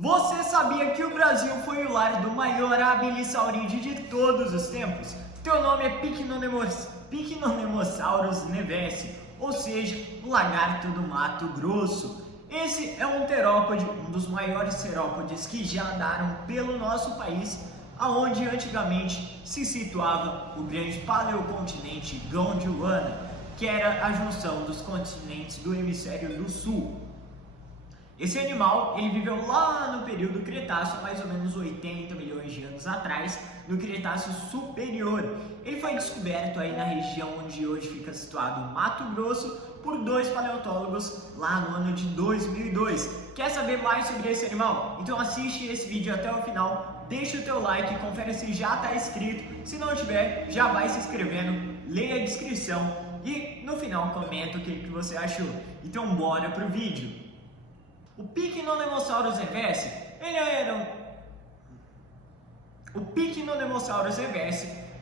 Você sabia que o Brasil foi o lar do maior abelissaurídeo de todos os tempos? Teu nome é Pycnonemosaurus nevesi, ou seja, o lagarto do Mato Grosso. Esse é um terópode, um dos maiores terópodes que já andaram pelo nosso país, aonde antigamente se situava o grande paleocontinente Gondwana, que era a junção dos continentes do hemisfério do sul. Esse animal, ele viveu lá no período Cretáceo, mais ou menos 80 milhões de anos atrás, no Cretáceo Superior. Ele foi descoberto aí na região onde hoje fica situado o Mato Grosso por dois paleontólogos lá no ano de 2002. Quer saber mais sobre esse animal? Então assiste esse vídeo até o final, deixa o teu like, confere se já está inscrito. Se não tiver, já vai se inscrevendo, leia a descrição e no final comenta o que você achou. Então bora pro vídeo. O Pycnonemosaurus nevesi,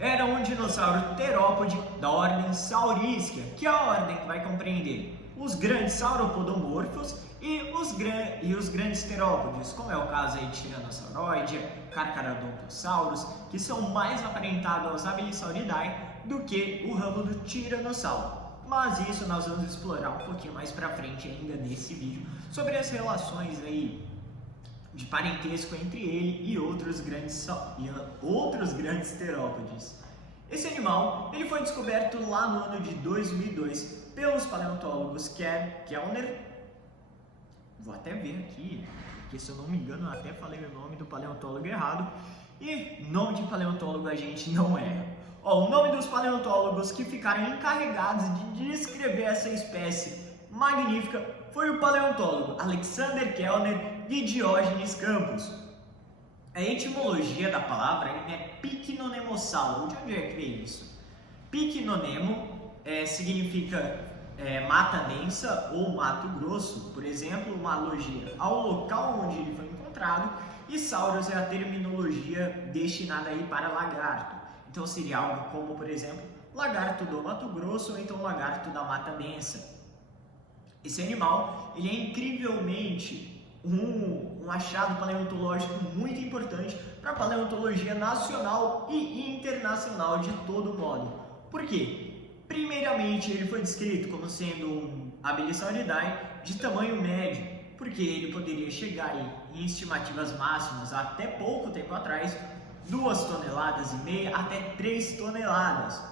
era um dinossauro terópode da ordem Saurística, que é a ordem que vai compreender os grandes sauropodomorfos e os grandes terópodes, como é o caso aí de Tiranossauro, Carcharodontosaurus, que são mais aparentados aos Abelisauridae do que o ramo do Tiranossauro. Mas isso nós vamos explorar um pouquinho mais pra frente ainda nesse vídeo, sobre as relações aí de parentesco entre ele e outros grandes terópodes. Esse animal ele foi descoberto lá no ano de 2002 pelos paleontólogos Kellner. Vou até ver aqui, porque se eu não me engano eu até falei o nome do paleontólogo errado, e nome de paleontólogo a gente não erra. O nome dos paleontólogos que ficaram encarregados de descrever essa espécie magnífica foi o paleontólogo Alexander Kellner e Diógenes Campos. A etimologia da palavra é Pycnonemosauro. De onde é que veio isso? Pycnonemo significa mata densa ou mato grosso, por exemplo, uma analogia ao local onde ele foi encontrado, e sauros é a terminologia destinada aí para lagarto. Então seria algo como, por exemplo, lagarto do Mato Grosso ou então lagarto da Mata Densa. Esse animal ele é incrivelmente um achado paleontológico muito importante para a paleontologia nacional e internacional de todo modo. Por quê? Primeiramente, ele foi descrito como sendo um Abelisauridae de tamanho médio, porque ele poderia chegar aí, em estimativas máximas até pouco tempo atrás, 2,5 toneladas até 3 toneladas.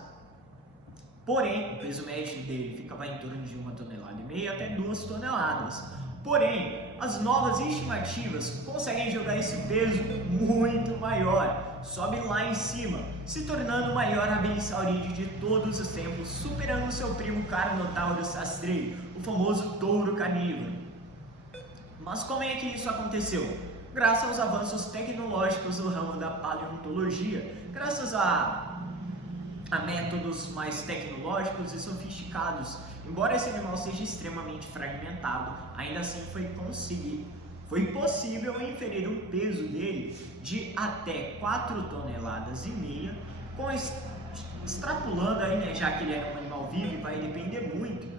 Porém, o peso médio dele ficava em torno de 1,5 tonelada até 2 toneladas. Porém, as novas estimativas conseguem jogar esse peso muito maior, sobe lá em cima, se tornando o maior abelissaurídeo de todos os tempos, superando seu primo Carnotaurus astrei, o famoso touro carnívoro. Mas como é que isso aconteceu? Graças aos avanços tecnológicos do ramo da paleontologia, graças a métodos mais tecnológicos e sofisticados. Embora esse animal seja extremamente fragmentado, ainda assim foi possível inferir um peso dele de até 4,5 toneladas, extrapolando aí, né, já que ele é um animal vivo e vai depender muito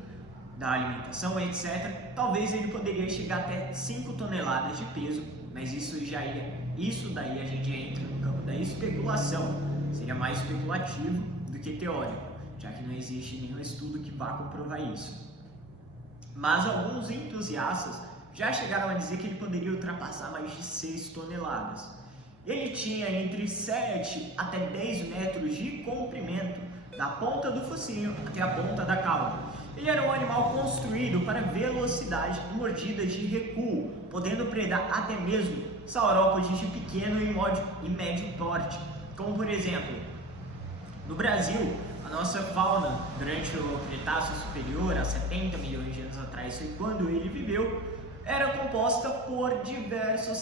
da alimentação, etc. Talvez ele poderia chegar até 5 toneladas de peso, mas isso daí a gente já entra no campo da especulação, seria mais especulativo do que teórico, já que não existe nenhum estudo que vá comprovar isso. Mas alguns entusiastas já chegaram a dizer que ele poderia ultrapassar mais de 6 toneladas. Ele tinha entre 7 até 10 metros de comprimento, da ponta do focinho até a ponta da cauda. Ele era um animal construído para velocidade e mordidas de recuo, podendo predar até mesmo saurópodes de pequeno e médio porte, como por exemplo, no Brasil, a nossa fauna durante o Cretáceo Superior, há 70 milhões de anos atrás, foi quando ele viveu, era composta por diversos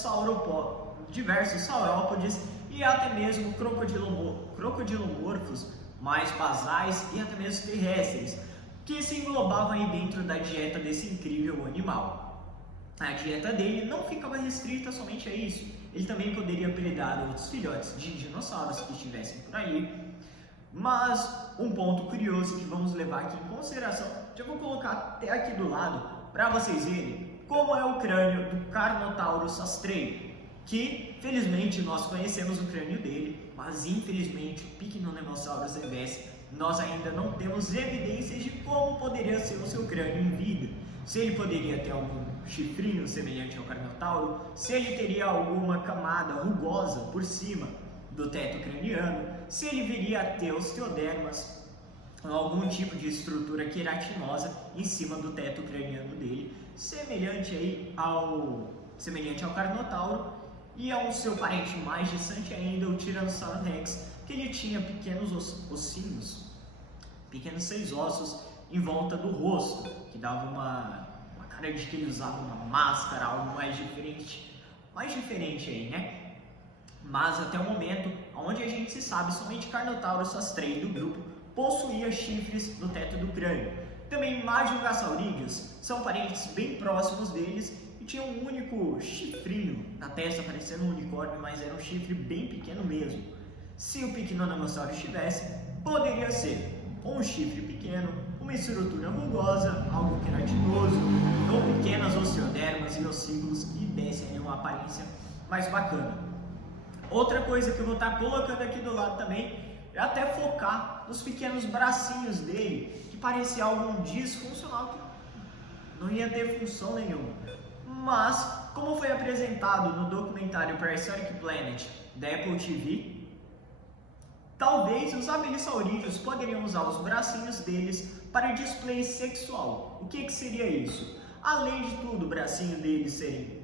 saurópodes e até mesmo crocodilomorfos mais basais e até mesmo terrestres, que se englobavam aí dentro da dieta desse incrível animal. A dieta dele não ficava restrita somente a isso, ele também poderia predar outros filhotes de dinossauros que estivessem por aí. Mas um ponto curioso que vamos levar aqui em consideração, já vou colocar até aqui do lado para vocês verem como é o crânio do Carnotaurus astreio, que felizmente nós conhecemos o crânio dele, mas infelizmente o Pycnonemosaurus reverse nós ainda não temos evidências de como poderia ser o seu crânio em vida. Se ele poderia ter algum chifrinho semelhante ao Carnotauro, se ele teria alguma camada rugosa por cima do teto craniano, se ele viria a ter osteodermas, algum tipo de estrutura queratinosa em cima do teto craniano dele, semelhante ao Carnotauro, e ao seu parente mais distante ainda, o Tyrannosaurus Rex, que ele tinha pequenos ossinhos, pequenos 6 ossos em volta do rosto, que dava uma cara de que ele usava uma máscara, algo mais diferente aí, né? Mas até o momento, onde a gente se sabe, somente Carnotaurus astreio do grupo possuía chifres no teto do crânio. Também Majungasaurídeos são parentes bem próximos deles e tinham um único chifrinho na testa, parecendo um unicórnio, mas era um chifre bem pequeno mesmo. Se o Pycnonemosaurus tivesse, poderia ser um chifre pequeno, uma estrutura rugosa, algo queratinoso, ou pequenas osteodermas e ossículos que dessem uma aparência mais bacana. Outra coisa que eu vou estar colocando aqui do lado também é até focar nos pequenos bracinhos dele, que parecia algo disfuncional, que não ia ter função nenhuma. Mas, como foi apresentado no documentário Prehistoric Planet da Apple TV, talvez os abelissaurídeos poderiam usar os bracinhos deles para display sexual. O que seria isso? Além de tudo, o bracinho deles serem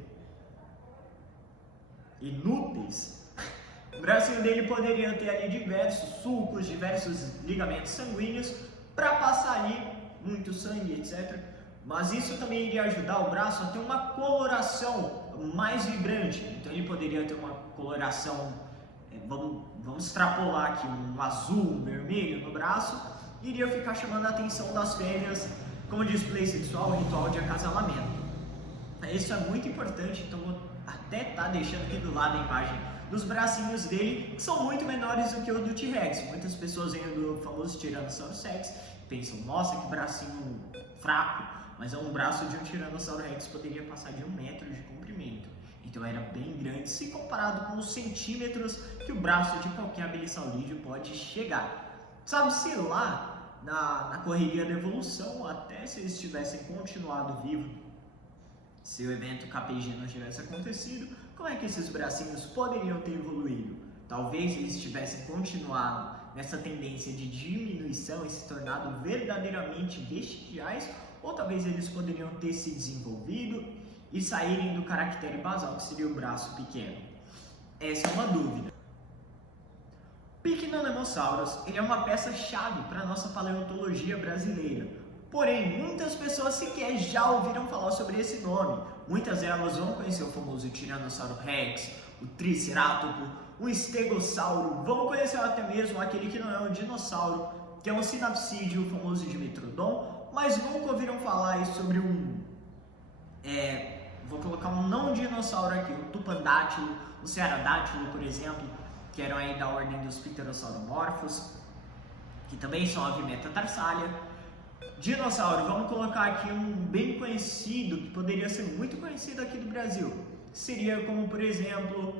inúteis, o bracinho dele poderia ter ali diversos sulcos, diversos ligamentos sanguíneos para passar ali muito sangue, etc. Mas isso também iria ajudar o braço a ter uma coloração mais vibrante. Então ele poderia ter uma coloração, vamos extrapolar aqui, um azul, um vermelho no braço, e iria ficar chamando a atenção das fêmeas como display sexual, ritual de acasalamento. Isso é muito importante, então vou até estar deixando aqui do lado a imagem dos bracinhos dele, que são muito menores do que o do T-Rex. Muitas pessoas vêm do famoso Tyrannosaurus Rex e pensam, nossa, que bracinho fraco, mas um braço de um Tyrannosaurus Rex poderia passar de 1 metro de comprimento. Então era bem grande se comparado com os centímetros que o braço de qualquer abelissaurídeo pode chegar. Sabe-se lá, na correria da evolução, até se eles tivessem continuado vivos, se o evento KPG não tivesse acontecido, como é que esses bracinhos poderiam ter evoluído? Talvez eles tivessem continuado nessa tendência de diminuição e se tornado verdadeiramente bestiais, ou talvez eles poderiam ter se desenvolvido e saírem do caractere basal, que seria o braço pequeno. Essa é uma dúvida. Pycnonemosaurus, ele é uma peça-chave para a nossa paleontologia brasileira. Porém, muitas pessoas sequer já ouviram falar sobre esse nome. Muitas delas vão conhecer o famoso Tyrannosaurus Rex, o Triceratopo, o Stegossauro, vão conhecer até mesmo aquele que não é um dinossauro, que é um sinapsídeo, o famoso Dimetrodon, mas nunca ouviram falar sobre vou colocar um não dinossauro aqui, o Tupandátilo, o Cearadátilo, por exemplo, que eram aí da ordem dos Pterosauromorphos, que também são ave metatarsália. Dinossauro, vamos colocar aqui um bem conhecido, que poderia ser muito conhecido aqui do Brasil. Seria como, por exemplo,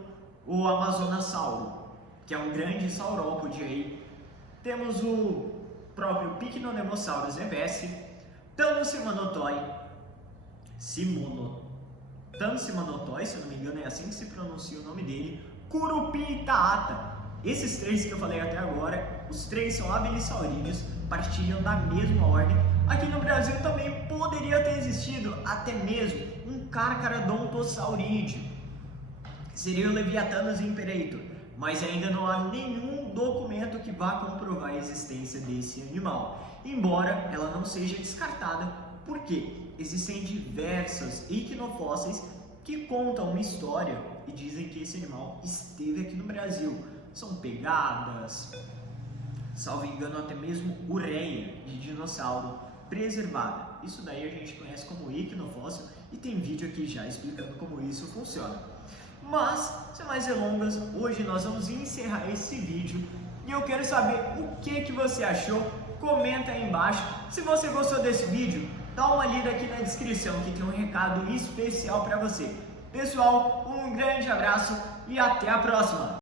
o Amazonassauro, que é um grande saurópode aí. Temos o próprio Pycnonemosaurus reverse, Tansimanotoi, Tansimanotoi, se eu não me engano é assim que se pronuncia o nome dele, Curupitaata. Esses 3 que eu falei até agora, os 3 são abelissaurídeos, partilham da mesma ordem. Aqui no Brasil também poderia ter existido até mesmo um Carcharodontosaurídeo, que seria o Leviathanus imperator, mas ainda não há nenhum documento que vá comprovar a existência desse animal, embora ela não seja descartada, porque existem diversas iquinofósseis que contam uma história e dizem que esse animal esteve aqui no Brasil. São pegadas, salvo engano até mesmo ureia de dinossauro preservada. Isso daí a gente conhece como iquinofóssil e tem vídeo aqui já explicando como isso funciona. Mas, sem mais delongas, hoje nós vamos encerrar esse vídeo e eu quero saber o que você achou. Comenta aí embaixo. Se você gostou desse vídeo, dá uma lida aqui na descrição que tem um recado especial para você. Pessoal, um grande abraço e até a próxima!